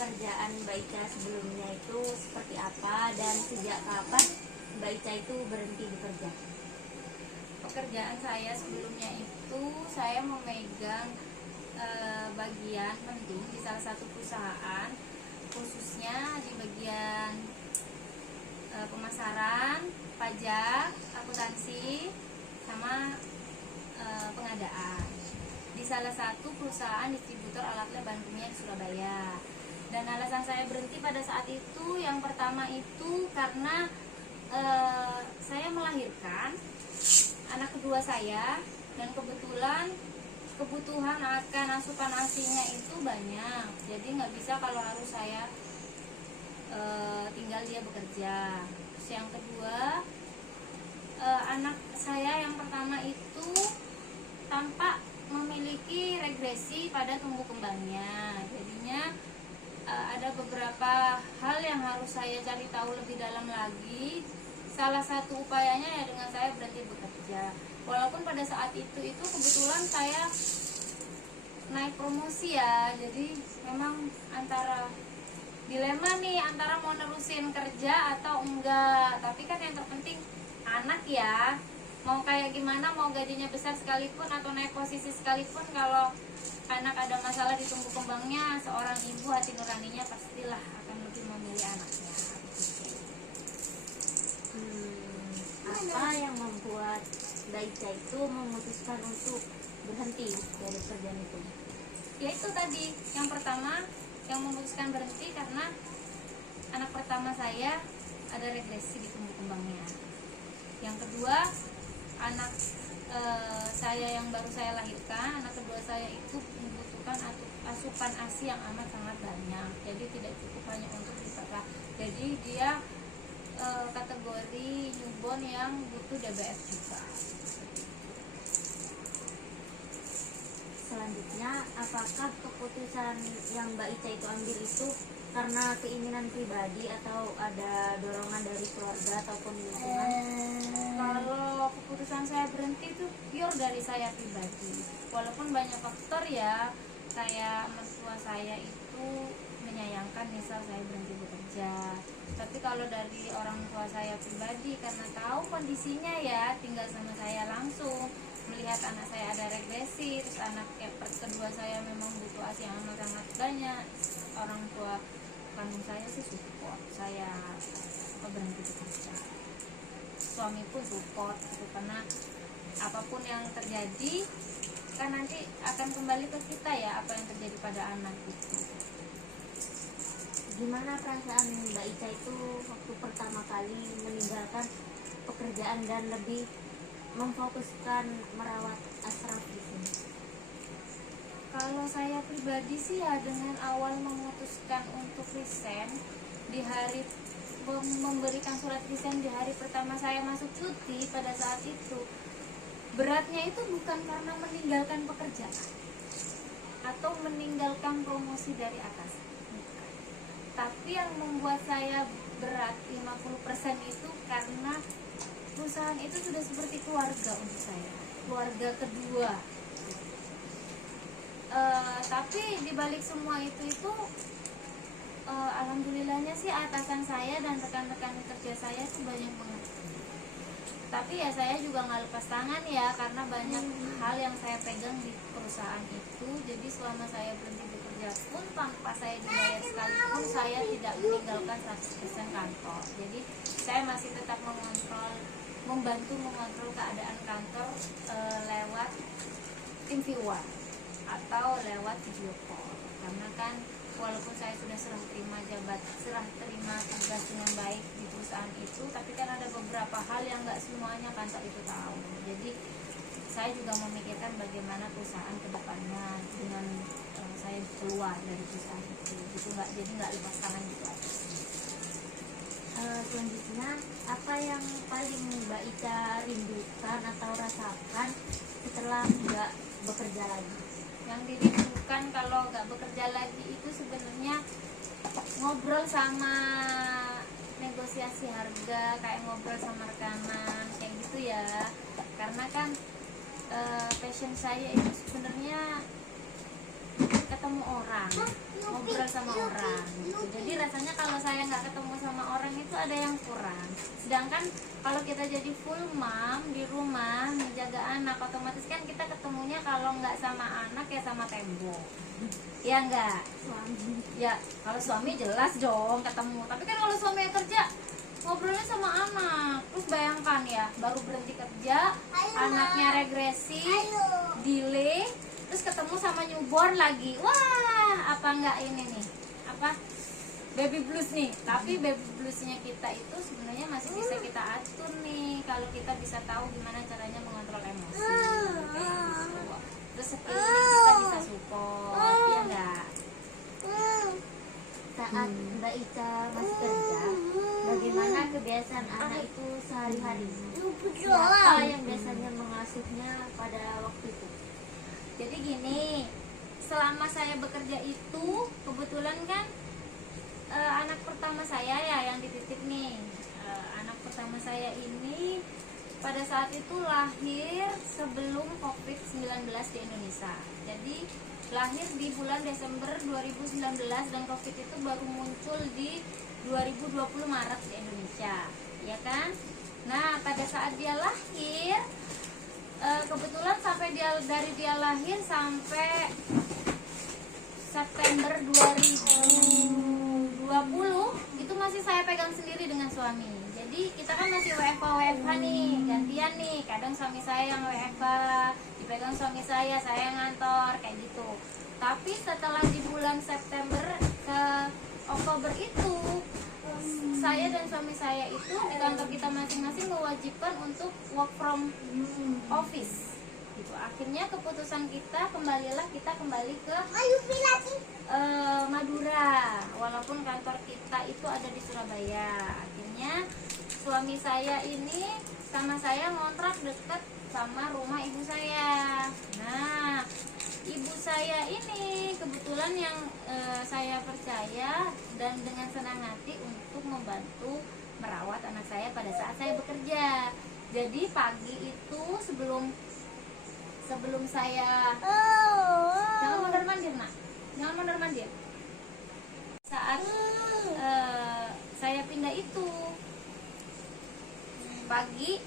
pekerjaan Mbak Ica sebelumnya itu seperti apa dan sejak kapan Mbak Ica itu berhenti bekerja? Pekerjaan saya sebelumnya itu saya memegang bagian penting di salah satu perusahaan, khususnya di bagian pemasaran, pajak, akuntansi, sama pengadaan di salah satu perusahaan distributor alat lab bahan kimia di Surabaya. Dan alasan saya berhenti pada saat itu, yang pertama itu karena saya melahirkan anak kedua saya, dan kebetulan kebutuhan akan asupan asinya itu banyak, jadi nggak bisa kalau harus saya tinggal dia bekerja. Terus yang kedua, anak saya yang pertama itu tampak memiliki regresi pada tumbuh kembangnya, jadinya ada beberapa hal yang harus saya cari tahu lebih dalam lagi. Salah satu upayanya ya dengan saya berhenti bekerja. Walaupun pada saat itu kebetulan saya naik promosi ya, jadi memang antara dilema nih, antara mau nerusin kerja atau enggak. Tapi kan yang terpenting anak ya, mau kayak gimana, mau gajinya besar sekalipun atau naik posisi sekalipun, kalau anak ada masalah di tumbuh kembangnya, seorang ibu hati nuraninya pastilah akan lebih memilih anaknya. Apa yang membuat Mbak Ica itu memutuskan untuk berhenti dari pekerjaan itu? Ya itu tadi, yang pertama yang memutuskan berhenti karena anak pertama saya ada regresi di tumbuh kembangnya. Yang kedua, anak saya yang baru saya lahirkan, anak kedua saya itu membutuhkan asupan ASI yang amat sangat banyak, jadi tidak cukup hanya untuk diperah. Jadi dia kategori newborn yang butuh DBF juga. Selanjutnya, apakah keputusan yang Mbak Ica itu ambil itu karena keinginan pribadi atau ada dorongan dari keluarga ataupun lingkungan? Kalau keputusan saya berhenti itu pure dari saya pribadi. Walaupun banyak faktor ya, kayak mertua saya itu menyayangkan misal saya berhenti bekerja. Tapi kalau dari orang tua saya pribadi, karena tahu kondisinya ya, tinggal sama saya langsung, melihat anak saya ada regresi, terus anak kedua saya memang butuh ASI yang amat sangat banyak, orang tua kandung saya sih support saya berhenti bekerja. Suami pun support gitu, karena apapun yang terjadi kan nanti akan kembali ke kita ya, apa yang terjadi pada anak itu. Gimana perasaan Mbak Ica itu waktu pertama kali meninggalkan pekerjaan dan lebih memfokuskan merawat Ashraf di sini? Kalau saya pribadi sih ya, dengan awal memutuskan untuk resign di hari memberikan surat resign di hari pertama saya masuk cuti, pada saat itu beratnya itu bukan karena meninggalkan pekerjaan atau meninggalkan promosi dari atas, bukan. Tapi yang membuat saya berat 50% itu karena perusahaan itu sudah seperti keluarga untuk saya, keluarga kedua. Tapi dibalik semua itu alhamdulillahnya sih atasan saya dan rekan-rekan kerja saya tuh banyak banget. Tapi ya saya juga nggak lepas tangan ya, karena banyak hal yang saya pegang di perusahaan itu. Jadi selama saya berhenti bekerja pun, tanpa saya dibayar sekalipun, saya tidak meninggalkan 100% kantor. Jadi saya masih tetap membantu mengontrol keadaan kantor lewat tim viewer atau lewat video call. Karena kan walaupun saya sudah serah terima tugas dengan baik di perusahaan itu, tapi kan ada beberapa hal yang nggak semuanya kantor itu tahu. Jadi saya juga memikirkan bagaimana perusahaan kedepannya dengan saya keluar dari perusahaan itu. Gitu, jadi nggak lepas tangan gitu aja. Selanjutnya, apa yang paling Mbak Ica rindukan atau rasakan setelah nggak bekerja lagi? Yang dirindukan kalau nggak bekerja lagi itu sebenarnya ngobrol sama negosiasi harga, kayak ngobrol sama rekanan kayak gitu ya. Karena kan passion saya itu sebenarnya ketemu ketemu orang, ngobrol sama orang gitu. Jadi rasanya kalau saya nggak ketemu sama orang itu ada yang kurang. Sedangkan kalau kita jadi full mom di rumah menjaga anak, otomatis kan kita ketemunya kalau nggak sama anak ya sama tembok, ya enggak? Suami. Ya kalau suami jelas dong ketemu, tapi kan kalau suami yang kerja ngobrolnya sama anak. Terus bayangkan ya, baru berhenti kerja, anaknya regresi, delay, terus ketemu sama newborn lagi. Wah, apa enggak ini nih, apa baby blues nih. Tapi baby bluesnya kita itu sebenarnya masih bisa kita atur nih kalau kita bisa tahu gimana caranya mengontrol emosi kayak gitu. Terus sekeliling kita bisa support, ya enggak? Saat Mbak Ica masih kerja, bagaimana kebiasaan anak itu sehari-hari? Siapa yang biasanya mengasuhnya pada waktu itu? Jadi gini, selama saya bekerja itu kebetulan kan anak pertama saya ya yang dititip nih. Anak pertama saya ini pada saat itu lahir sebelum COVID-19 di Indonesia. Jadi lahir di bulan Desember 2019 dan COVID itu baru muncul di 2020 Maret di Indonesia, ya kan? Nah, pada saat dia lahir, kebetulan sampai dari dia lahir sampai September 2020 itu masih saya pegang sendiri dengan suami. Jadi kita kan masih WFH nih, gantian nih. Kadang suami saya yang WFH, dipegang suami saya yang ngantor kayak gitu. Tapi setelah di bulan September ke Oktober itu, saya dan suami saya itu di kantor kita masing-masing mewajibkan untuk work from office gitu. Akhirnya keputusan kita kembali ke Madura, walaupun kantor kita itu ada di Surabaya. Akhirnya suami saya ini sama saya ngontrak dekat sama rumah ibu saya. Nah, ibu saya ini kebetulan yang saya percaya dan dengan senang hati untuk membantu merawat anak saya pada saat saya bekerja. Jadi pagi itu sebelum saya jangan mondar-mandir nak, jangan mondar-mandir. Saat saya pindah itu pagi,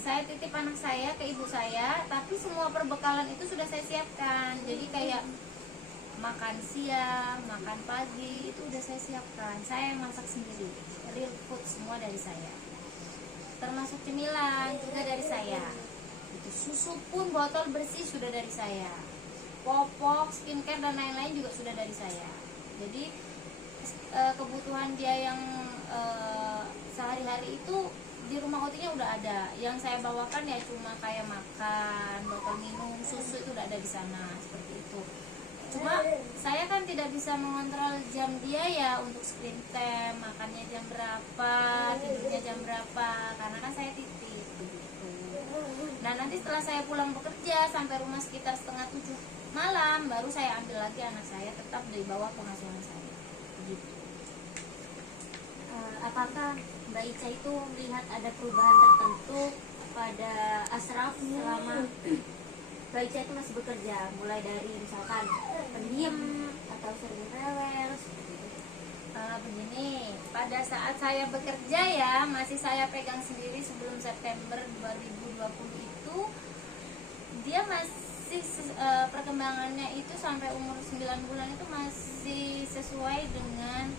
saya titip anak saya ke ibu saya, tapi semua perbekalan itu sudah saya siapkan. Jadi kayak makan siang, makan pagi itu udah saya siapkan. Saya yang masak sendiri, real food semua dari saya. Termasuk cemilan juga dari saya. Itu susu pun botol bersih sudah dari saya. Popok, skincare dan lain-lain juga sudah dari saya. Jadi kebutuhan dia yang sehari-hari itu di rumah Otinya udah ada. Yang saya bawakan ya cuma kayak makan, botol minum, susu itu udah ada di sana seperti itu. Cuma saya kan tidak bisa mengontrol jam dia ya untuk screen time, makannya jam berapa, tidurnya jam berapa, karena kan saya titip begitu. Nah nanti setelah saya pulang bekerja sampai rumah sekitar 6:30 malam, baru saya ambil lagi anak saya tetap di bawah pengasuhan saya begitu. Apakah Mbak Ica itu melihat ada perubahan tertentu pada Ashraf selama Mbak Ica itu masih bekerja, mulai dari misalkan pendiam atau sering rewel seperti itu? Begini, pada saat saya bekerja ya masih saya pegang sendiri sebelum September 2020 itu dia masih perkembangannya itu sampai umur 9 bulan itu masih sesuai dengan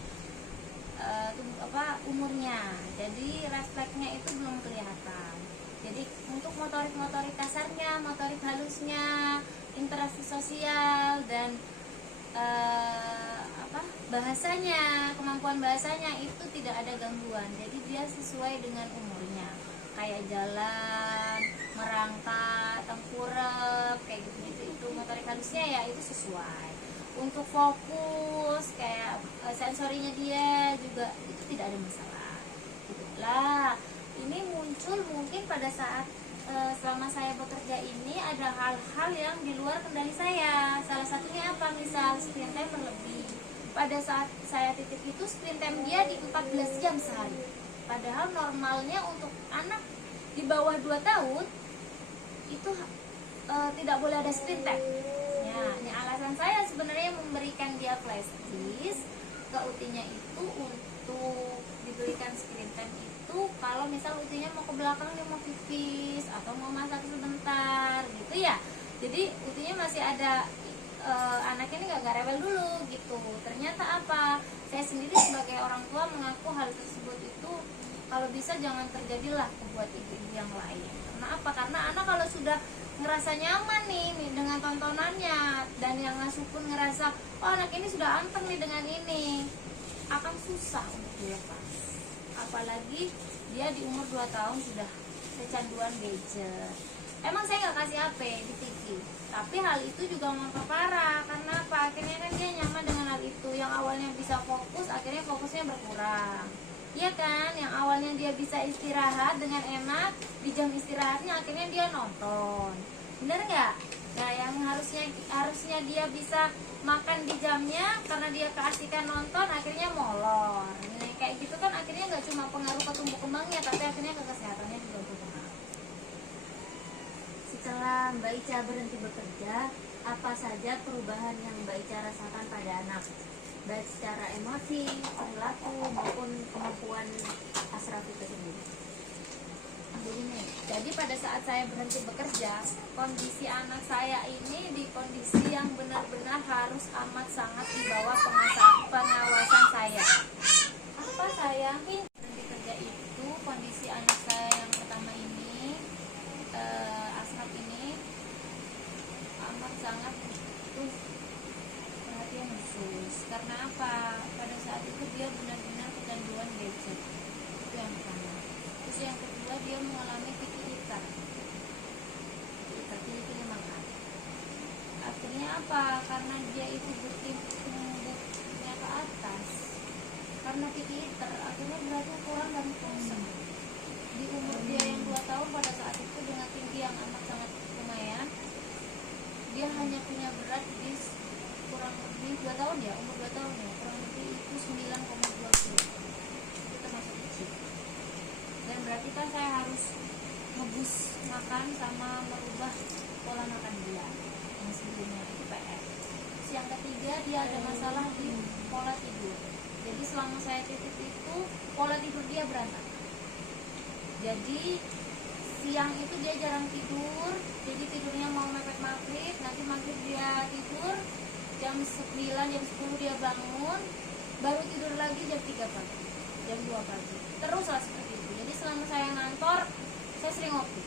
umurnya. Jadi refleksnya itu belum kelihatan. Jadi untuk motorik kasarnya, motorik halusnya, interaksi sosial dan bahasanya, kemampuan bahasanya itu tidak ada gangguan. Jadi dia sesuai dengan umurnya. Kayak jalan, merangkak, tengkurap, kayak gitu-gitu. Itu motorik halusnya ya itu sesuai. Untuk fokus kayak sensorinya dia juga itu tidak ada masalah. Gitulah. Ini muncul mungkin pada saat selama saya bekerja ini ada hal-hal yang di luar kendali saya. Salah satunya apa? Misal screen time berlebih. Pada saat saya titip itu screen time dia di 14 jam sehari. Padahal normalnya untuk anak di bawah 2 tahun itu tidak boleh ada screen time. Ya, ini alasan saya sebenarnya memberikan dibelikan dia flash disk, ke UT-nya itu untuk dibelikan screen time itu kalau misal UT-nya mau ke belakang, dia mau pipis atau mau masak sebentar gitu ya. Jadi UT-nya masih ada, anaknya ini gak rewel dulu gitu. Ternyata apa, saya sendiri sebagai orang tua mengaku hal tersebut itu kalau bisa jangan terjadilah buat ibu-ibu yang lain. Karena apa? Karena anak kalau sudah ngerasa nyaman nih dengan tontonannya, dan yang ngasuh pun ngerasa oh anak ini sudah anteng nih dengan ini, akan susah untuk dilepas. Apalagi dia di umur 2 tahun sudah kecanduan gadget. Emang saya nggak kasih HP di TV, tapi hal itu juga memperparah. Karena apa? Akhirnya kan dia nyaman dengan hal itu. Yang awalnya bisa fokus, akhirnya fokusnya berkurang. Iya kan? Yang awalnya dia bisa istirahat dengan enak, di jam istirahatnya akhirnya dia nonton. Bener nggak? Nah, yang harusnya dia bisa makan di jamnya, karena dia keasikan nonton, akhirnya molor. Nah, kayak gitu kan akhirnya nggak cuma pengaruh ke tumbuh kembangnya, tapi akhirnya ke kesehatannya juga berpengaruh. Setelah Mbak Ica berhenti bekerja, apa saja perubahan yang Mbak Ica rasakan pada anak, baik secara emosi, perilaku maupun kemampuan Asraf itu sendiri? Begini, jadi pada saat saya berhenti bekerja, kondisi anak saya ini di kondisi yang benar-benar harus amat sangat di bawah pengawasan saya. Apa sayang? Berhenti kerja itu kondisi anak saya yang pertama ini, Asraf ini amat sangat butuh perhatian khusus. Karena apa? Pada saat itu dia benar-benar kecanduan gadget. Itu yang pertama. Terus yang kedua, dia mengalami pikiran, pilih makan. Akhirnya apa? Karena dia itu tumbuhnya ke atas, karena pikiran, akhirnya beratnya kurang dan kosong. Di umur dia yang 2 tahun pada saat itu dengan tinggi yang amat sangat lumayan, dia hanya punya berat di kurang lebih 2 tahun ya, umur 2 tahun ya, kurang lebih itu 9,2 kilo. Itu termasuk kecil. Dan berarti kan saya harus ngebus makan sama merubah pola makan dia yang sebelumnya itu PR. Terus yang ketiga, dia ada masalah di pola tidur. Jadi selama saya titip itu pola tidur dia berantakan. Jadi siang itu dia jarang tidur, jadi tidurnya mau mepet maghrib, nanti maghrib dia tidur, jam 9, jam 10 dia bangun, baru tidur lagi jam 3 pagi, jam 2 pagi, terus lah seperti itu. Jadi selama saya ngantor, saya sering ngopi,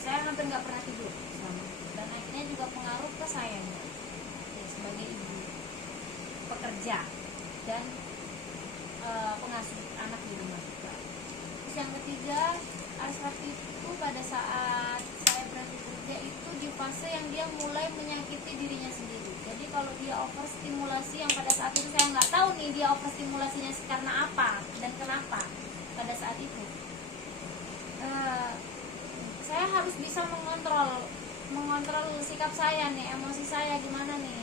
saya hampir nggak pernah tidur selama itu. Dan akhirnya juga pengaruh ke saya ya, sebagai ibu pekerja dan pengasuh anak di rumah juga. Terus yang ketiga, Asraf itu pada saat saya berhenti kerja itu di fase yang dia mulai menyakiti dirinya sendiri. Jadi kalau dia overstimulasi, yang pada saat itu saya nggak tahu nih dia overstimulasinya karena apa dan kenapa pada saat itu. Saya harus bisa mengontrol sikap saya nih, emosi saya gimana nih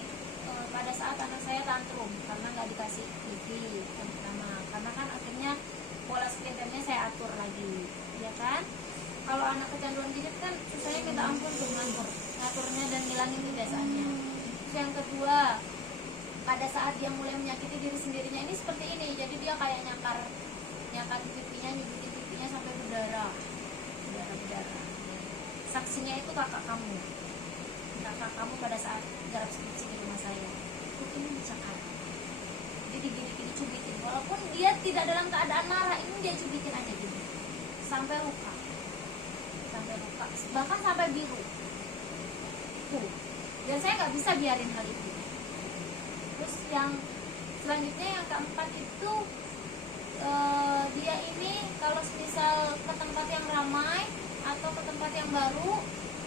pada saat anak saya tantrum karena nggak dikasih TV yang pertama. Karena kan akhirnya pola screen time-nya saya atur lagi, ya kan? Kalau anak kecanduan gadget kan susahnya minta ampun tuh ngaturnya dan ngilangin kebiasaannya. Yang kedua, pada saat dia mulai menyakiti diri sendirinya ini seperti ini. Jadi dia kayak nyakar pipinya, nyubitin pipinya sampai berdarah. Saksinya itu kakak kamu pada saat garap skripsi di rumah saya. Ini dicakar. Jadi gini cubitin. Walaupun dia tidak dalam keadaan marah, ini dia cubitin aja gitu. Sampai luka, bahkan sampai biru. Dan saya nggak bisa biarin hal itu. Terus yang selanjutnya yang keempat itu dia ini kalau misal ke tempat yang ramai atau ke tempat yang baru,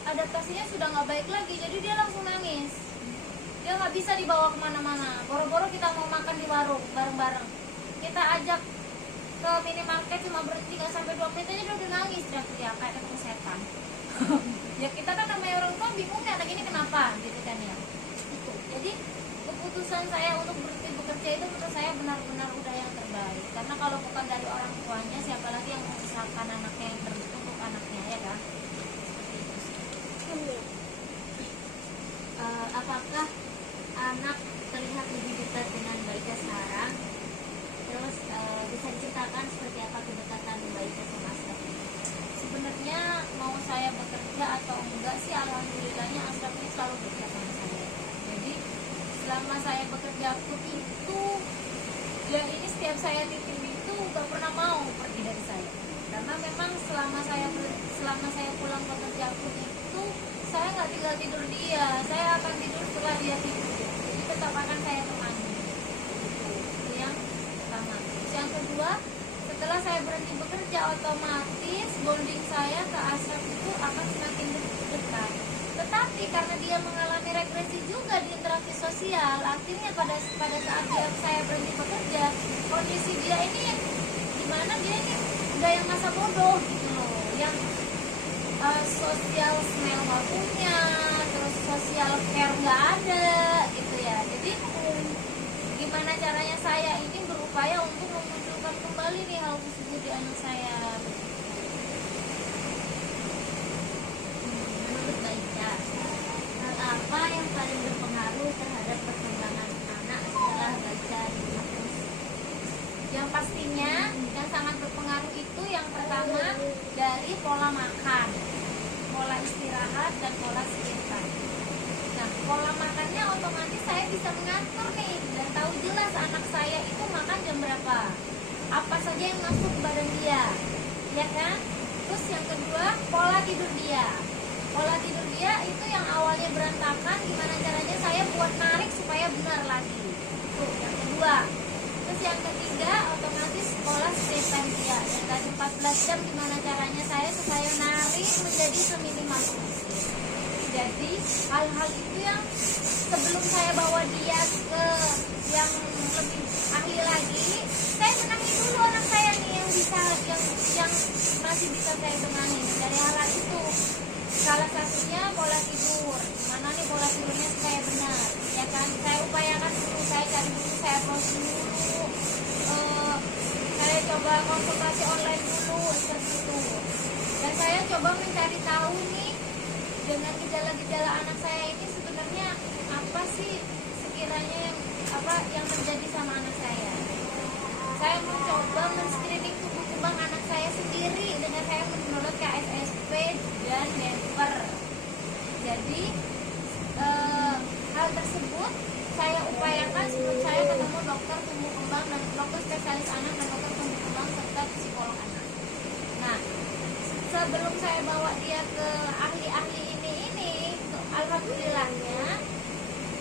adaptasinya sudah nggak baik lagi, jadi dia langsung nangis. Dia nggak bisa dibawa kemana-mana. Boro-boro kita mau makan di warung bareng-bareng, kita ajak ke minimarket cuma berhenti nggak sampai 2 menit aja dia udah nangis, teriak kayak ketemu setan. Ya kita kan namanya orang tua bingung ya anak ini kenapa gitu kan ya. Itu jadi keputusan saya untuk berhenti bekerja itu menurut saya benar-benar udah yang terbaik. Karena kalau bukan dari orang tuanya, siapa lagi yang mengusahakan anaknya yang terbaik untuk anaknya, ya kan? Seperti itu. Apakah anak selama saya bekerja pun itu ya ini setiap saya titip itu gak pernah mau pergi dari saya, karena memang selama saya pulang bekerja pun itu saya nggak tinggal tidur dia, saya akan tidur setelah dia tidur, jadi tetap akan saya temani. Itu yang pertama. Yang kedua, setelah saya berhenti bekerja, otomatis bonding saya ke Ashraf itu akan semakin dekat. Tetapi karena dia mengalami regresi juga di interaksi sosial, akhirnya pada saat saya berhenti bekerja, kondisi dia ini dimana dia ini udah yang masa bodoh gitu loh, yang sosial smell nggak punya, terus sosial care nggak ada gitu ya. Jadi gimana caranya saya ini berupaya untuk memunculkan kembali nih hal tersebut di anak saya. Menurut Mbak Ica, hal apa yang paling berpengaruh terhadap perkembangan anak setelah baca di kampus? Yang pastinya yang sangat berpengaruh itu yang pertama dari pola makan, pola istirahat, dan pola screen time. Nah, pola makannya otomatis saya bisa mengatur nih dan tahu jelas anak saya itu makan jam berapa, apa saja yang masuk ke badan dia, ya kan? Terus yang kedua, pola tidur dia. Pola tidur dia itu yang awalnya berantakan, gimana caranya saya buat narik supaya benar lagi. Tuh, yang kedua. Terus yang ketiga, otomatis pola screen time dia. Yang tadi 14 jam, gimana caranya saya supaya narik menjadi seminimal mungkin. Jadi hal-hal itu yang sebelum saya bawa dia ke yang lebih ahli lagi, saya senangi dulu anak saya nih yang masih bisa saya temani. Dari hal itu, salah satunya pola tidur. Mana nih pola tidurnya supaya benar, ya kan? Saya upayakan dulu, saya cari dulu, saya browsing dulu, saya coba konsultasi online dulu seperti itu. Dan saya coba mencari tahu nih dengan gejala-gejala anak saya ini sebenarnya apa sih sekiranya yang terjadi sama anak saya. Saya mencoba men-screening tubuh kembang anak saya sendiri dengan saya mendownload KSSP dan Denver. Jadi hal tersebut saya upayakan sebelum saya ketemu dokter tumbuh kembang dan dokter spesialis anak dan dokter tumbuh kembang serta psikolog anak. Nah, sebelum saya bawa dia ke ahli-ahli ini alhamdulillahnya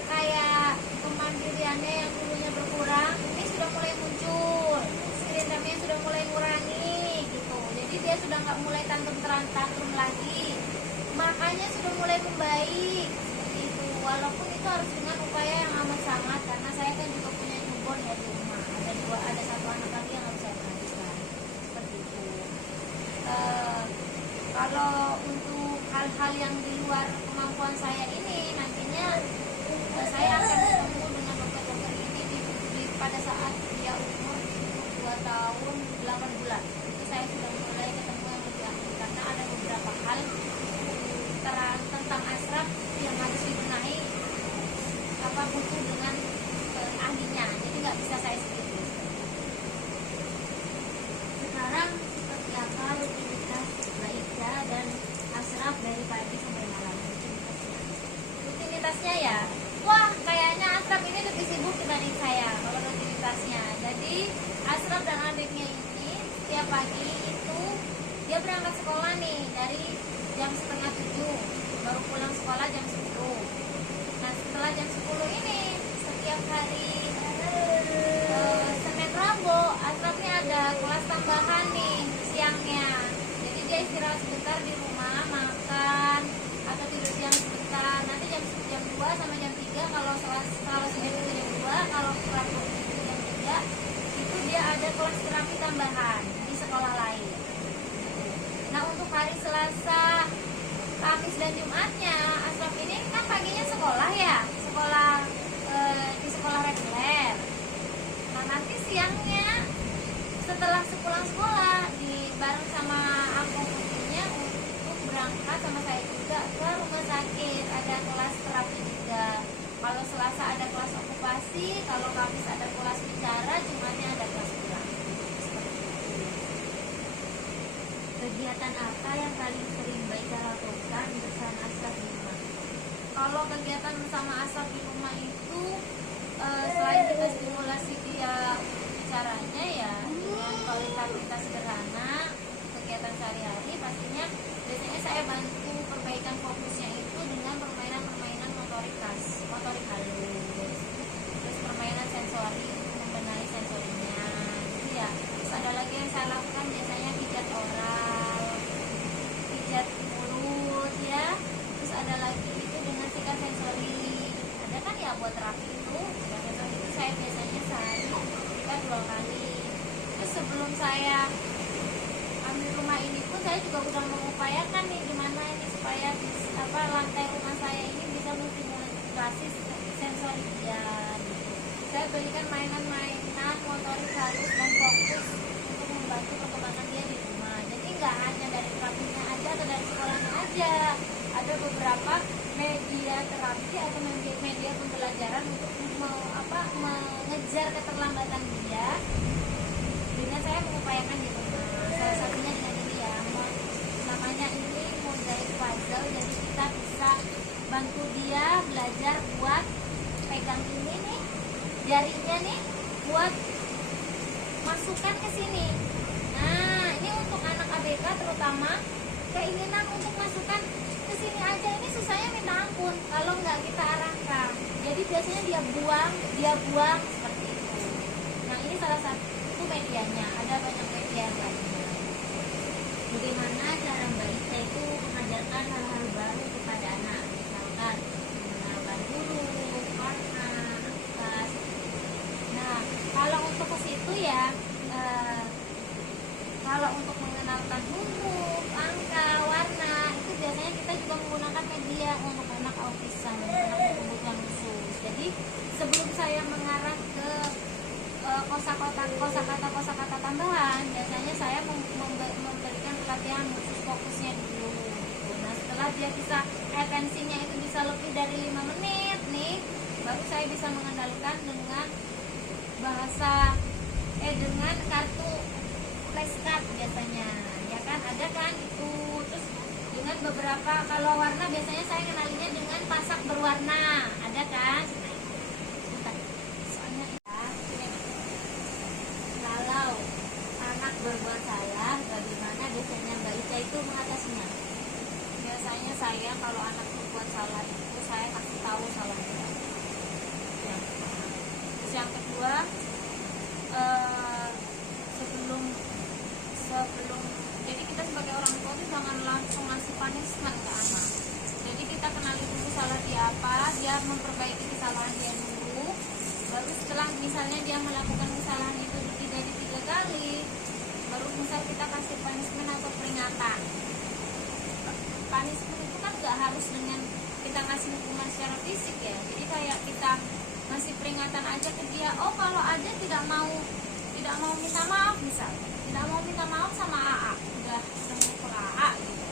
kayak kemandiriannya yang dulunya berkurang ini sudah mulai muncul, screen time-nya sudah mulai ngurangi gitu. Jadi dia sudah nggak mulai tantrum lagi, makanya sudah mulai membaik seperti itu. Walaupun itu harus dengan upaya yang amat sangat, karena saya kan juga punya newborn ya di rumah, ada satu anak lagi yang harus saya perhatikan seperti itu. Kalau untuk hal-hal yang di luar kemampuan saya ini, nantinya saya akan bertemu dengan dokter-dokter ini pada saat dia umur 2 tahun 8 bulan. Itu saya sudah mulai ketemu yang lebih ahli, karena ada beberapa hal tentang Ashraf yang harus dibenahi butuh dengan ahlinya, jadi nggak bisa saya sendiri. Sekarang seperti apa rutinitas Mbak Ica dan Ashraf dari pagi sampai malam? Rutinitasnya ya, wah kayaknya Ashraf ini lebih sibuk dibanding saya kalau rutinitasnya. Jadi Ashraf dan adiknya ini setiap pagi itu dia berangkat sekolah nih dari jam 6:30, baru pulang sekolah jam 10. Nah setelah jam 10 ini setiap hari Senin Rabu Ashraf ini ada kelas tambahan nih siangnya. Jadi dia istirahat sebentar di rumah, makan atau tidur siang sebentar. Nanti jam 2 sama jam 3 kalau Senin itu jam 2, kalau Rabu itu jam 3 itu dia ada kelas terapi tambahan di sekolah lain. Nah untuk hari Selasa, Kamis dan Jumatnya Ashraf ini kan paginya sekolah ya, di sekolah reguler. Nah nanti siangnya setelah sepulang sekolah bareng sama aku punya untuk berangkat sama saya juga ke rumah sakit, ada kelas terapi juga. Kalau Selasa ada kelas okupasi, kalau Kamis ada kelas bicara, Jumatnya ada kelas pulang. Kegiatan apa yang paling sering Mbak Ica lakukan bersama Ashraf di rumah? Kalau kegiatan bersama Ashraf di rumah itu saya biasanya sehari kita 2 kali. Terus sebelum saya ambil rumah ini pun saya juga udah mengupayakan nih gimana ini supaya lantai rumah saya ini bisa menstimulasi sensori dia. Saya berikan mainan-mainan motorik halus dan fokus untuk membantu perkembangan dia di rumah. Jadi nggak hanya dari terapinya aja atau dari sekolahnya aja, ada beberapa media terapi atau media pembelajaran untuk mengejar keterlambatan dia dengan saya mengupayakan di rumah. Salah satunya dengan ini ya, namanya ini mozaik puzzle. Jadi kita bisa bantu dia belajar buat pegang ini nih, jarinya nih, buat masukkan ke sini. Nah, ini untuk anak ABK terutama, keinginan untuk masukkan ke sini aja ini susahnya minta ampun kalau nggak kita arahkan. Jadi biasanya dia buang seperti itu. Nah, ini salah satu medianya, ada banyak media yang lainnya. Bagaimana cara Mbak Ica itu mengajarkan hal-hal baru kepada anak, misalkan mengenalkan huruf, warna, angka. Nah, kalau untuk ke situ ya, kalau untuk mengenalkan huruf, angka, warna, itu biasanya kita juga menggunakan media untuk anak autism, anak kebutuhan khusus. Jadi sebelum saya mengarah ke kosakata tambahan, biasanya saya memberikan pelatihan khusus fokusnya dulu. Nah, setelah dia bisa atensinya itu bisa lebih dari 5 menit nih, baru saya bisa mengendalikan dengan dengan kartu flashcard biasanya, ya kan, ada kan itu. Terus dengan beberapa, kalau warna biasanya saya kenalinya dengan pasak berwarna, ada kan. Kalau anak berbuat salah, bagaimana biasanya Mbak Ica itu mengatasinya? Biasanya saya kalau anak berbuat salah itu saya kasih tahu salahnya. Ya. Terus yang kedua, sebelum jadi kita sebagai orang tua itu jangan langsung ngasih punishment ke anak. Jadi kita kenali dulu salah dia apa, dia memperbaiki kesalahan dia dulu. Baru setelah misalnya dia melakukan kesalahan itu lebih dari 3 kali, baru misal kita kasih punishment atau peringatan. Punishment itu kan gak harus dengan kita ngasih hukuman secara fisik ya. Jadi kayak kita ngasih peringatan aja ke dia. Oh, kalau aja tidak mau minta maaf, misalnya tidak mau minta maaf sama AA, udah mukul AA gitu,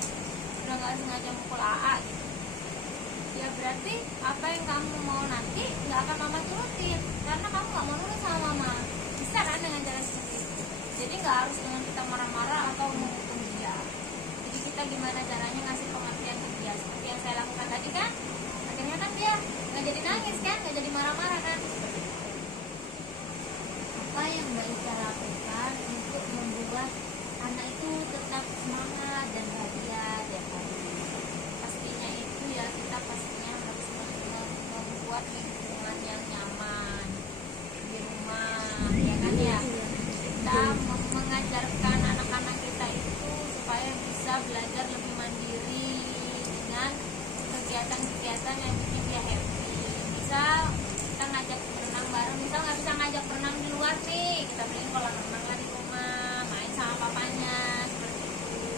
udah nggak sengaja mukul AA gitu, ya berarti apa yang kamu mau nanti nggak akan mama turutin karena kamu nggak mau nurut sama mama. Bisa kan dengan cara seperti itu. Jadi nggak harus dengan kita marah-marah atau menghukum dia. Jadi kita gimana caranya ngasih pengertian ke dia, seperti yang saya lakukan tadi kan, akhirnya kan dia nggak jadi nangis kan, nggak jadi marah-marah kan. Apa yang Mbak Ica lakukan untuk membuat anak itu tetap semangat dan bahagia tiap hari? Pastinya itu ya, kita pastinya harus membuat lingkungan yang nyaman di rumah, ya kan ya. Kita mengajarkan anak-anak kita itu supaya bisa belajar lebih mandiri dengan kegiatan-kegiatan yang bikin dia happy. Misal kita ngajak berenang bareng, misal nggak bisa ngajak berenang di luar nih, kita beliin kolam renang lah di rumah, main sama papanya seperti itu.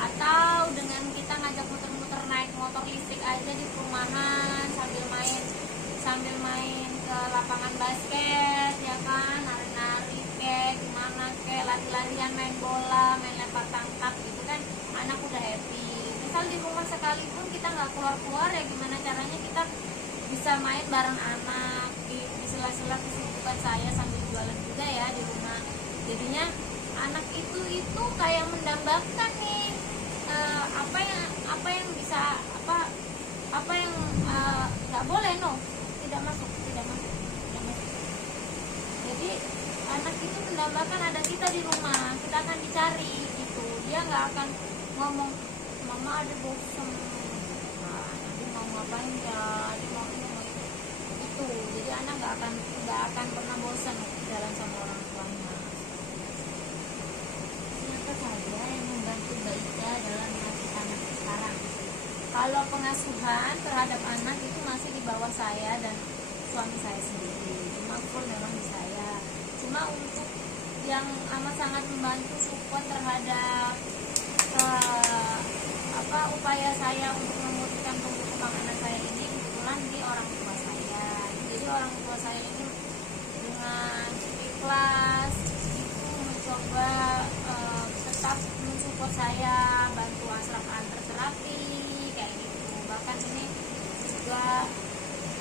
Atau dengan kita ngajak muter-muter naik motor listrik aja di perumahan sambil main ke lapangan basket, ya kan, nari-nari kayak gimana, kayak lari-larian, main bola, main lempar tangkap gitu kan, anak udah happy. Misal di rumah sekalipun kita nggak keluar-keluar, ya gimana caranya kita bisa main bareng anak di sela-sela kesibukan saya sambil jualan juga ya di rumah. Jadinya anak itu kayak mendambakan nih apa yang bisa apa yang nggak boleh, tidak masuk. Jadi anak itu mendambakan ada kita di rumah, kita akan dicari gitu. Dia nggak akan ngomong mama ada bosan, nanti mau ngapain ya, dia mau ini mau itu. Jadi anak nggak akan pernah bosan jalan sama orang tuanya. Siapa saja yang membantu Mbak Ica dalam mengasuh anak sekarang? Kalau pengasuhan terhadap anak itu masih di bawah saya dan suami saya sendiri, cuma full memang di saya. Cuma untuk yang amat sangat membantu support terhadap upaya saya untuk memulihkan tumbuh kembang anak saya ini kebetulan di orang tua saya. Jadi orang tua saya ini dengan ikhlas itu mencoba tetap mensupport saya, bantu asraf antar terapi kayak gitu. Bahkan ini juga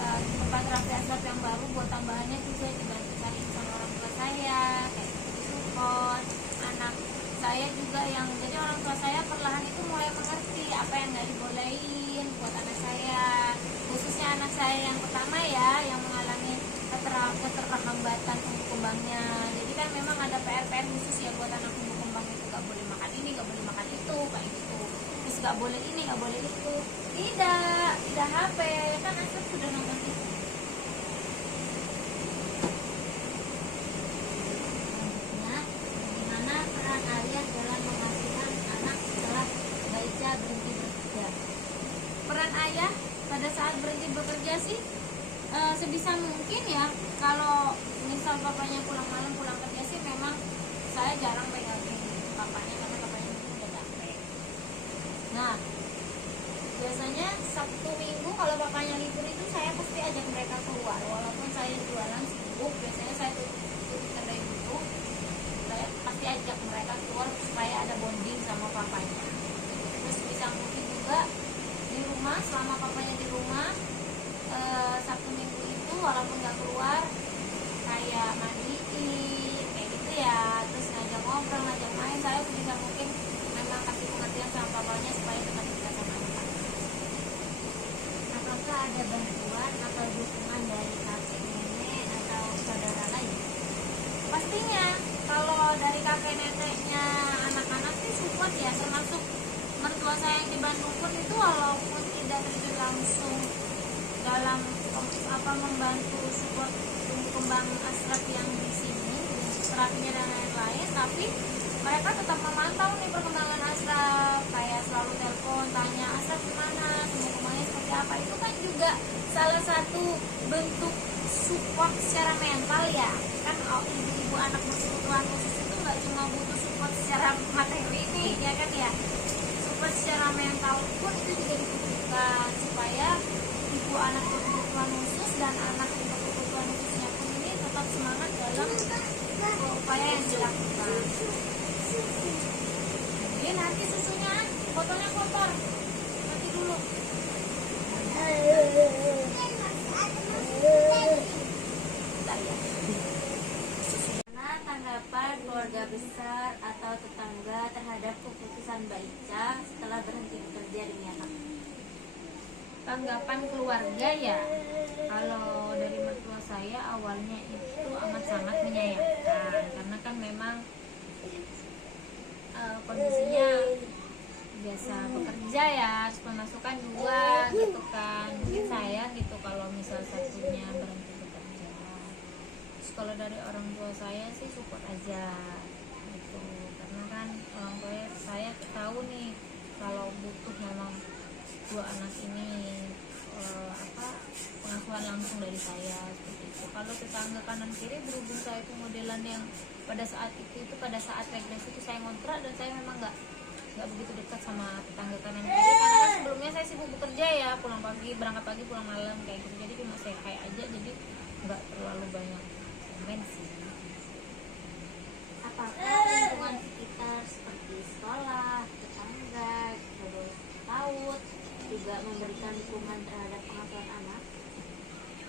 tempat terapi asraf yang baru buat tambahannya juga dibantu cariin sama orang tua saya kayak gitu, support anak saya juga. Yang jadi orang tua saya perlahan itu mulai mengerti apa yang nggak dibolehin buat anak saya, khususnya anak saya yang pertama ya, yang mengalami keterlambatan tumbuh kembangnya. Jadi kan memang ada PR-PR khusus ya buat anak tumbuh kembang itu, nggak boleh makan ini, nggak boleh makan itu kayak gitu, terus nggak boleh ini, nggak boleh itu. Tidak HP kan Asep sudah nonton itu. Selanjutnya, bagaimana peran ayah dalam mengasuhan anak setelah Mbak Ica berhenti bekerja? Peran ayah pada saat berhenti bekerja sih sebisa mungkin ya, kalau misal bapaknya pulang malam pulang kerja sih memang saya jarang pegangin bapaknya karena bapaknya mungkin udah capek. Nah biasanya Sabtu Minggu kalau bapaknya libur itu saya pasti ajak mereka keluar, walaupun saya jualan sibuk, biasanya saya tutup kedai dulu, saya pasti ajak mereka keluar supaya ada bonding sama papanya. Terus bisa mungkin juga di rumah, selama papanya di rumah Sabtu Minggu itu walaupun nggak keluar kayak mandiin kayak gitu ya, terus ngajak ngobrol, ngajak main. Saya bisa mungkin memang kasih pengertian sama papanya supaya tetap dekat sama anak. Apakah ada bantuan atau dukungan dari kakek nenek atau saudara lain? Pastinya kalau dari kakek neneknya anak-anak sih support ya, termasuk mertua saya yang di Bandung pun itu walaupun tidak terjun langsung dalam membantu support tumbuh kembang asraf yang di sini, terapinya dan lain-lain, tapi mereka tetap memantau nih perkembangan asraf, kayak selalu telepon tanya asraf gimana, tumbuh kembangnya seperti apa. Itu kan juga salah satu bentuk support secara mental ya kan. Ibu-ibu anak berkebutuhan khusus itu nggak cuma butuh support secara materi nih ya kan ya, support secara mental pun itu juga dibutuhkan supaya ibu anak berkebutuhan khusus dan anak yang berkebutuhan khususnya pun ini tetap semangat dalam upaya yang dilakukan. Jadi nanti susunya botolnya kotor, nanti dulu. Bentar ya. Karena tanggapan keluarga besar atau tetangga terhadap keputusan Mbak Ica setelah berhenti bekerja demi anak? Tanggapan keluarga ya, kalau dari mertua saya awalnya itu amat sangat menyayangkan karena kan memang kondisinya biasa bekerja ya, harus pemasukan 2 gitu kan, mungkin sayang gitu kalau misal satunya berhenti bekerja. Terus kalau dari orang tua saya sih support aja gitu, karena kan orang tua saya tahu nih kalau butuh memang 2 anak ini pengasuhan langsung dari saya seperti itu. Kalau tetangga kanan kiri berhubung saya itu modelan yang pada saat itu pada saat regres itu saya ngontrak dan saya memang nggak begitu dekat sama tetangga kanan kiri karena kan sebelumnya saya sibuk bekerja ya, pulang pagi berangkat pagi pulang malam kayak gitu, jadi cuma saya kayak aja, jadi nggak terlalu banyak komen sih. Apakah lingkungan sekitar seperti sekolah, tetangga, terus PAUD juga memberikan dukungan terhadap pengasuhan anak?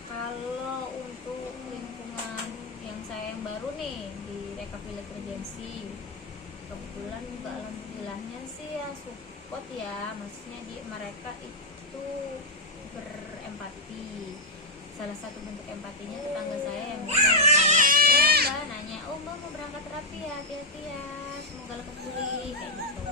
Kalau untuk lingkungan yang saya yang baru nih di Reka Village Regency, kebetulan juga alhamdulillahnya sih ya support ya, maksudnya mereka itu berempati. Salah satu bentuk empatinya tetangga saya yang misalnya kayak mbak nanya, mbak mau berangkat terapi ya, hati-hati ya, semoga lekas pulih kayak gitu.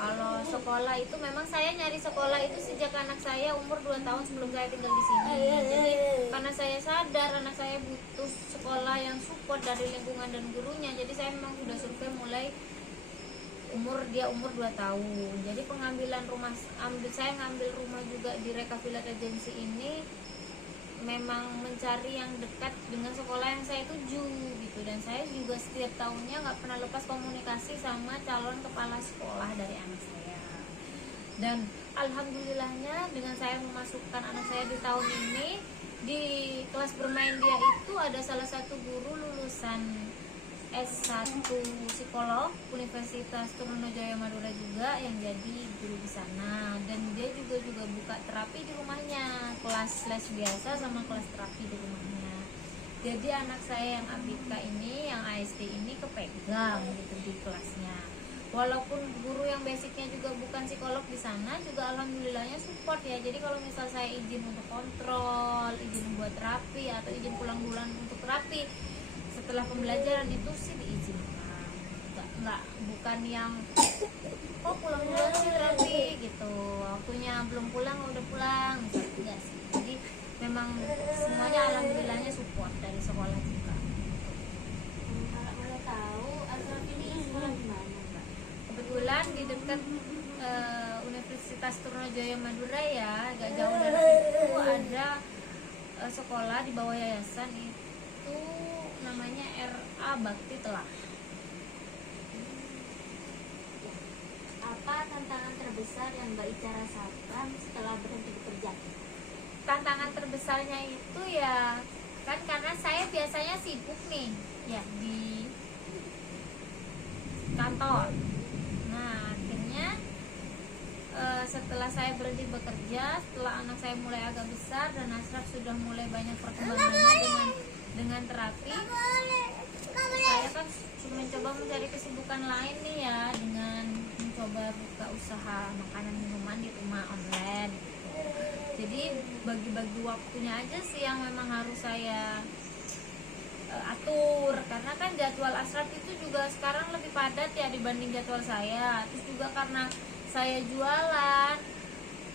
Kalau sekolah itu memang saya nyari sekolah itu sejak anak saya umur 2 tahun sebelum saya tinggal di sini. Jadi karena saya sadar anak saya butuh sekolah yang support dari lingkungan dan gurunya, jadi saya memang sudah survei mulai umur 2 tahun. Jadi pengambilan rumah, saya ngambil rumah juga di Reka Village Regency ini memang mencari yang dekat dengan sekolah yang saya tuju gitu. Dan saya juga setiap tahunnya nggak pernah lepas komunikasi sama calon kepala sekolah dari anak saya. Dan alhamdulillahnya dengan saya memasukkan anak saya di tahun ini, di kelas bermain dia itu ada salah satu guru lulusan S1 psikolog Universitas Trunojoyo Madura juga yang jadi guru di sana. Dan dia juga buka terapi di rumahnya, kelas les biasa sama kelas terapi di rumahnya. Jadi anak saya yang ABK ini, yang ASD ini kepegang gitu di kelasnya. Walaupun guru yang basicnya juga bukan psikolog di sana, juga alhamdulillahnya support ya. Jadi kalau misal saya izin untuk kontrol, izin buat terapi atau izin pulang bulan untuk terapi, setelah pembelajaran itu sih diizinkan. Enggak bukan yang kok pulang duluan sih terapi gitu, waktunya belum pulang udah pulang, enggak sih. Jadi memang semuanya alhamdulillahnya support dari sekolah juga. Kalau boleh tahu Asraf ini sekolah di mana, Mbak? Kebetulan di dekat Universitas Trunojoyo Madura ya, agak jauh dari situ ada sekolah di bawah yayasan itu namanya RA Bakti Telah. Apa tantangan terbesar yang Mbak Ica rasakan setelah berhenti bekerja? Tantangan terbesarnya itu ya kan karena saya biasanya sibuk nih ya di kantor. Nah akhirnya setelah saya berhenti bekerja, setelah anak saya mulai agak besar dan Asraf sudah mulai banyak perkembangannya dengan terapi, saya kan mencoba mencari kesibukan lain nih ya, dengan mencoba buka usaha makanan minuman di rumah online gitu. Jadi bagi-bagi waktunya aja sih yang memang harus saya atur, karena kan jadwal Asraf itu juga sekarang lebih padat ya dibanding jadwal saya. Terus juga karena saya jualan,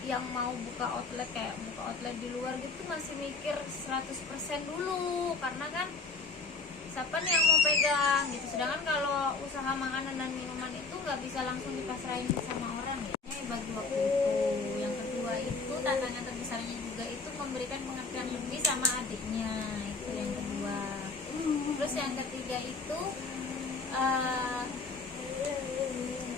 yang mau buka outlet kayak buka outlet di luar gitu masih mikir 100% dulu, karena kan siapa nih yang mau pegang gitu. Sedangkan kalau usaha makanan dan minuman itu nggak bisa langsung dipasrahin sama orang ya. Bagi waktu itu. Yang kedua itu tantangan terbesarnya juga itu memberikan pengertian lebih sama adiknya, itu yang kedua. Terus yang ketiga itu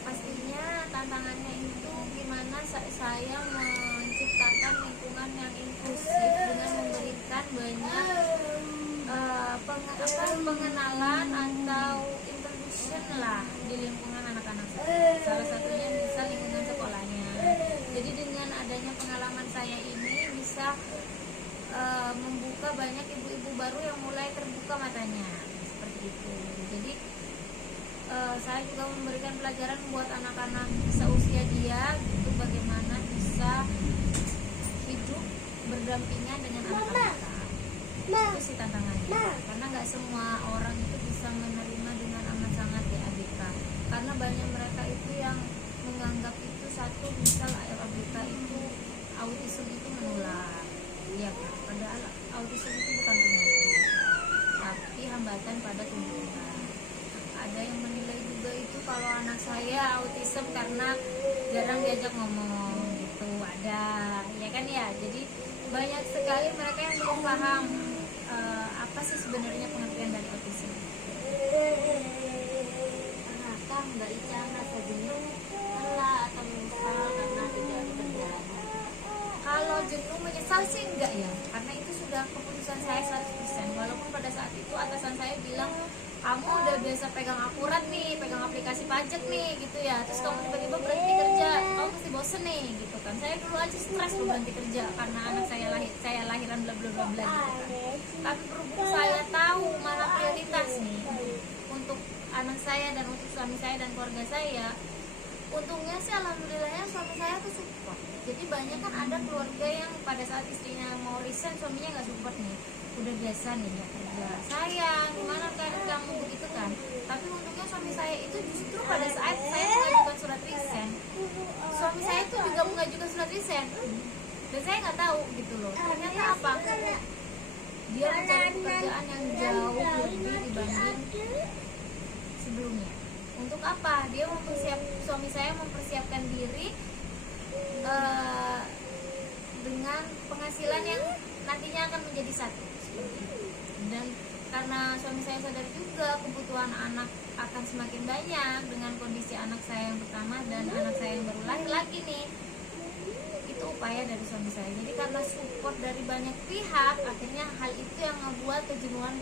pastinya tantangannya itu gimana saya menciptakan lingkungan yang inklusif dengan memberikan banyak pengenalan atau introduction lah di lingkungan anak-anak saya. Salah satunya bisa lingkungan sekolahnya. Jadi dengan adanya pengalaman saya ini bisa membuka banyak ibu-ibu baru yang mulai terbuka matanya seperti itu. Jadi saya juga memberikan pelajaran buat anak-anak seusia dia gitu, bagaimana bisa hidup berdampingan dengan anak-anak. Itu sih tantangannya, karena nggak semua orang itu bisa menerima dengan amat sangat ya ABK, karena banyak mereka itu yang menganggap itu satu, misal ABK itu autism itu menular, ya kan? Padahal autism itu bukan penyakit, tapi hambatan pada tumbuhan. Ada yang menilai juga itu kalau anak saya autism karena jarang diajak ngomong gitu, ada ya kan ya. Jadi banyak sekali mereka yang belum paham apa sih sebenarnya pengertian dari autism. Pernahkah Mbak Ica merasa jenuh, lelah atau menyesal karena tidak bekerja? Kalau jenuh menyesal sih enggak ya, karena itu sudah keputusan saya 100%. Walaupun pada saat itu atasan saya bilang, kamu udah biasa pegang akurat nih, pegang aplikasi pajak nih gitu ya, terus kamu tiba-tiba berhenti kerja, kamu pasti bosen nih gitu kan. Saya dulu aja stres berhenti kerja karena anak saya lahiran bla bla bla bla gitu kan. Tapi berhubung saya tahu mana prioritas nih untuk anak saya dan untuk suami saya dan keluarga saya, untungnya sih alhamdulillahnya suami saya tuh support. Jadi banyak kan ada keluarga yang pada saat istrinya mau resign, suaminya nggak support nih, udah biasa nih ya kerja, sayang gimana kan kamu begitu kan. Tapi untungnya suami saya itu justru pada saat saya mengajukan surat resign, suami saya tuh juga mengajukan surat resign, dan saya nggak tahu gitu loh. Ternyata apa, dia mencari pekerjaan yang jauh lebih dibanding sebelumnya. Untuk apa? Dia suami saya mempersiapkan diri dengan penghasilan yang nantinya akan menjadi satu seperti itu. Dan karena suami saya sadar juga kebutuhan anak akan semakin banyak dengan kondisi anak saya yang pertama dan anak saya yang baru lahir lagi nih, itu upaya dari suami saya. Jadi karena support dari banyak pihak, akhirnya hal itu yang membuat kejenuhan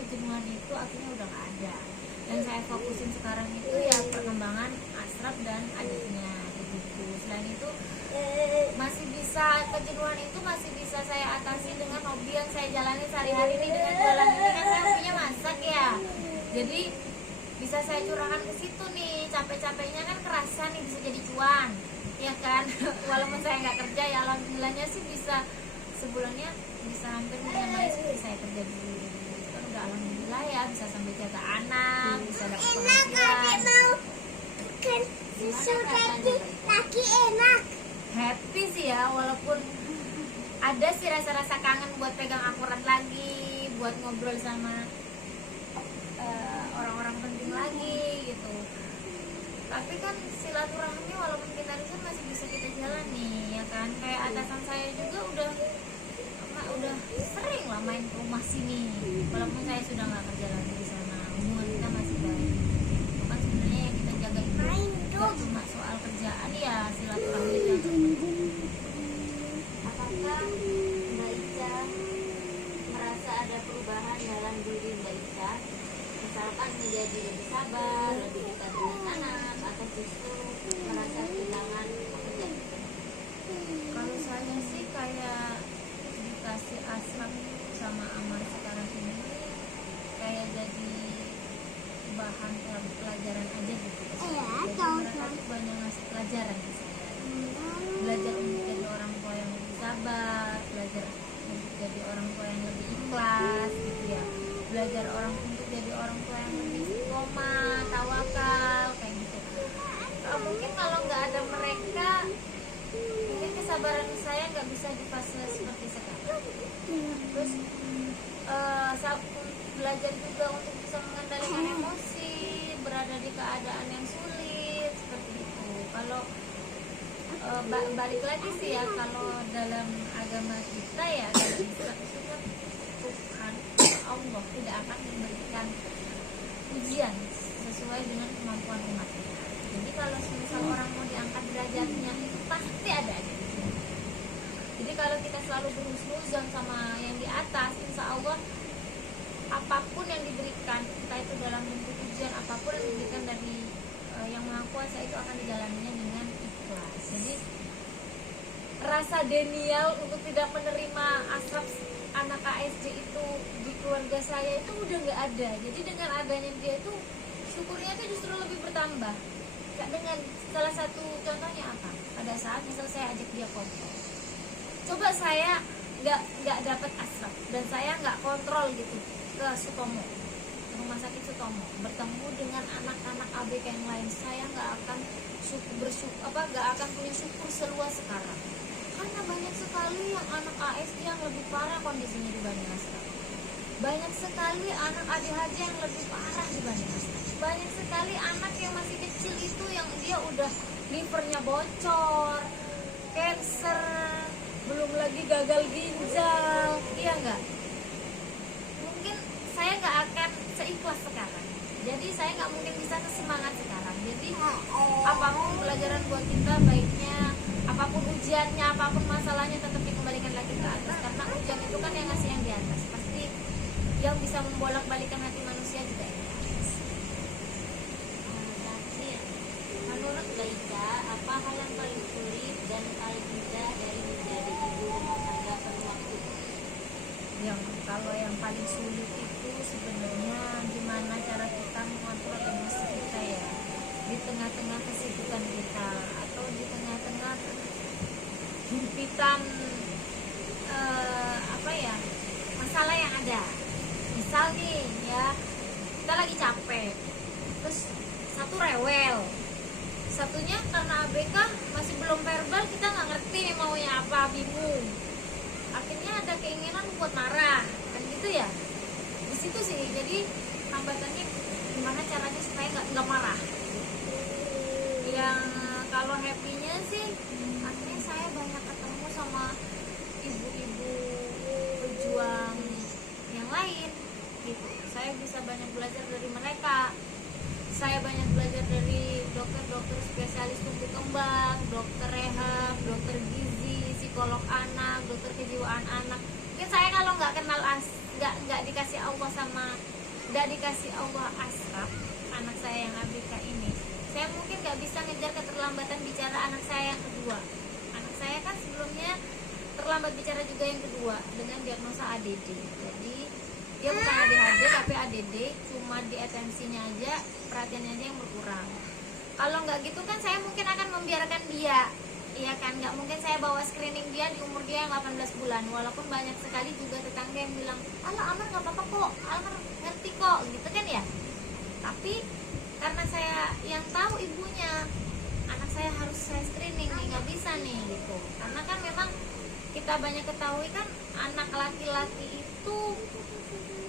itu akhirnya udah gak ada. Yang saya fokusin sekarang itu ya perkembangan Asraf dan adiknya begitu. Selain itu masih bisa, kejenuhan itu masih bisa saya atasi dengan hobi yang saya jalani sehari-hari ini dengan jualan ini, kan saya hobinya masak ya. Jadi bisa saya curahkan ke situ nih, capek-capeknya kan kerasa nih, bisa jadi cuan ya kan. Walaupun saya nggak kerja ya alhamdulillahnya sih bisa sebulannya bisa hampir minimalis seperti saya kerja dulu. Kan udah alhamdulillah ya, bisa sambil jaga anak, bisa dapat penghasilan. Lagi enak. Happy sih ya, walaupun ada sih rasa-rasa kangen buat pegang akurat lagi, buat ngobrol sama orang-orang penting lagi gitu. Tapi kan silaturahmi walaupun kita resign masih bisa kita jalani ya kan. Kayak atasan saya juga udah sering lah main ke rumah sini, walaupun saya sudah nggak kerja lagi di sana. Hubungan kita masih baik. Kan sebenarnya yang kita jaga itu nggak cuma soal kerjaan ya, silaturahmi yang terpenting. Apakah Mbak Ica merasa ada perubahan dalam diri Mbak Ica? Misalkan menjadi lebih sabar, lebih dekat dengan anak, atau justru merasa kehilangan pekerjaan? Kalau saya sih kayak dikasih Asraf sama Amar sekarang ini kayak jadi bahan pelajaran aja gitu. Jadi mereka tuh banyak ngasih pelajaran ke saya. Belajar untuk jadi orang tua yang lebih sabar, belajar untuk jadi orang tua yang lebih ikhlas gitu ya. Belajar untuk jadi orang tua yang lebih istiqomah, tawakal kayak gitu. Mungkin kalau nggak ada mereka, mungkin kesabaran saya nggak bisa di fase seperti sekarang. Terus saya belajar juga untuk bisa mengendalikan emosi, berada di keadaan yang sulit seperti itu. Kalau balik lagi sih ya, kalau dalam agama kita ya Islam itu kan Tuhan Allah tidak akan memberikan ujian sesuai dengan kemampuan umatnya. Jadi kalau misal orang mau diangkat derajatnya itu pasti ada aja. Jadi kalau kita selalu berhusnuzon sama yang di atas, insya Allah apapun yang diberikan, entah itu dalam bentuk ujian apapun yang diberikan dari yang Maha Kuasa, itu akan dijalaninya dengan ikhlas. Jadi rasa denial untuk tidak menerima Asraf anak KSJ itu di keluarga saya itu udah nggak ada. Jadi dengan adanya dia itu syukurnya itu justru lebih bertambah. Dengan salah satu contohnya apa? Pada saat misal saya ajak dia kontrol, coba saya nggak dapat Asraf dan saya nggak kontrol gitu ke Sutomo, rumah sakit Sutomo, bertemu dengan anak-anak ABK yang lain, saya nggak akan nggak akan punya syukur seluas sekarang. Karena banyak sekali yang anak ASD yang lebih parah kondisinya dibanding Asraf. Banyak sekali anak ADHD yang lebih parah dibanding Asraf. Banyak sekali anak yang masih kecil itu yang dia udah livernya bocor, cancer, belum lagi gagal ginjal, iya nggak? Mungkin saya nggak akan seikhlas sekarang. Jadi saya nggak mungkin bisa sesemangat sekarang. Jadi apapun pelajaran buat kita, baiknya apapun ujiannya, apapun masalahnya, tetap dikembalikan lagi ke atas. Karena ujian itu kan yang ngasih yang di atas. Pasti yang bisa membolak-balikan hati manusia juga yang di atas. Terakhir, menurut Mbak Ica, apa hal yang paling sulit dan paling mudah dari menjadi ibu rumah tangga penuh waktu? Kalau yang paling sulit itu sebenarnya gimana cara kita mengontrol emosi kita ya, di tengah-tengah kesibukan kita atau di tengah-tengah himpitan masalah yang ada. Misal nih ya, kita lagi capek, terus satu rewel, satunya karena ABK masih belum verbal, kita nggak ngerti maunya apa, bingung, akhirnya ada keinginan buat marah kan gitu ya. Di situ sih jadi hambatannya gimana caranya supaya nggak marah. Yang kalau happy-nya sih akhirnya saya banyak ketemu sama ibu-ibu pejuang bisa banyak belajar dari mereka. Saya banyak belajar dari dokter-dokter spesialis tumbuh kembang, dokter rehab, dokter gizi, psikolog anak, dokter kejiwaan anak. Mungkin saya kalau nggak kenal nggak dikasih Allah Asraf, anak saya yang ABK ini, saya mungkin nggak bisa ngejar keterlambatan bicara anak saya yang kedua. Anak saya kan sebelumnya terlambat bicara juga yang kedua dengan diagnosa ADD. Jadi dia bukan ADHD tapi ADD, cuma di atensinya aja, perhatiannya aja yang berkurang. Kalau nggak gitu kan saya mungkin akan membiarkan dia, iya kan, nggak mungkin saya bawa screening dia di umur dia yang 18 bulan. Walaupun banyak sekali juga tetangga yang bilang, alah Amar nggak apa-apa kok, Amar ngerti kok, gitu kan ya. Tapi karena saya yang tahu ibunya, anak saya harus saya screening nih, nggak bisa nih gitu. Karena kan memang kita banyak ketahui kan anak laki-laki itu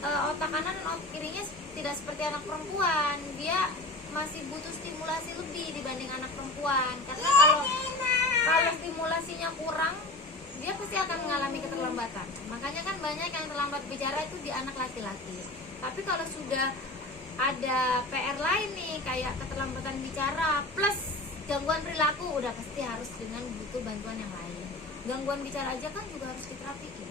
otak kanan dan otak kirinya tidak seperti anak perempuan. Dia masih butuh stimulasi lebih dibanding anak perempuan. Karena kalau stimulasinya kurang, dia pasti akan mengalami keterlambatan. Makanya kan banyak yang terlambat bicara itu di anak laki-laki. Tapi kalau sudah ada PR lain nih, kayak keterlambatan bicara plus gangguan perilaku, udah pasti harus dengan butuh bantuan yang lain. Gangguan bicara aja kan juga harus diterapiin.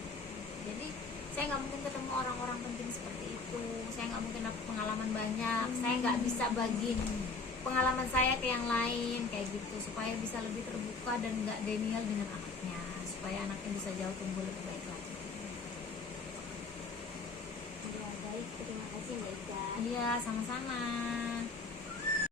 Jadi saya nggak mungkin ketemu orang-orang penting seperti itu, saya nggak mungkin dapat pengalaman banyak, saya nggak bisa bagi pengalaman saya ke yang lain kayak gitu, supaya bisa lebih terbuka dan nggak denial dengan anaknya, supaya anaknya bisa jauh tumbuh lebih baik lagi. Ya, baik, terima kasih Mbak Ika. Iya, sama-sama.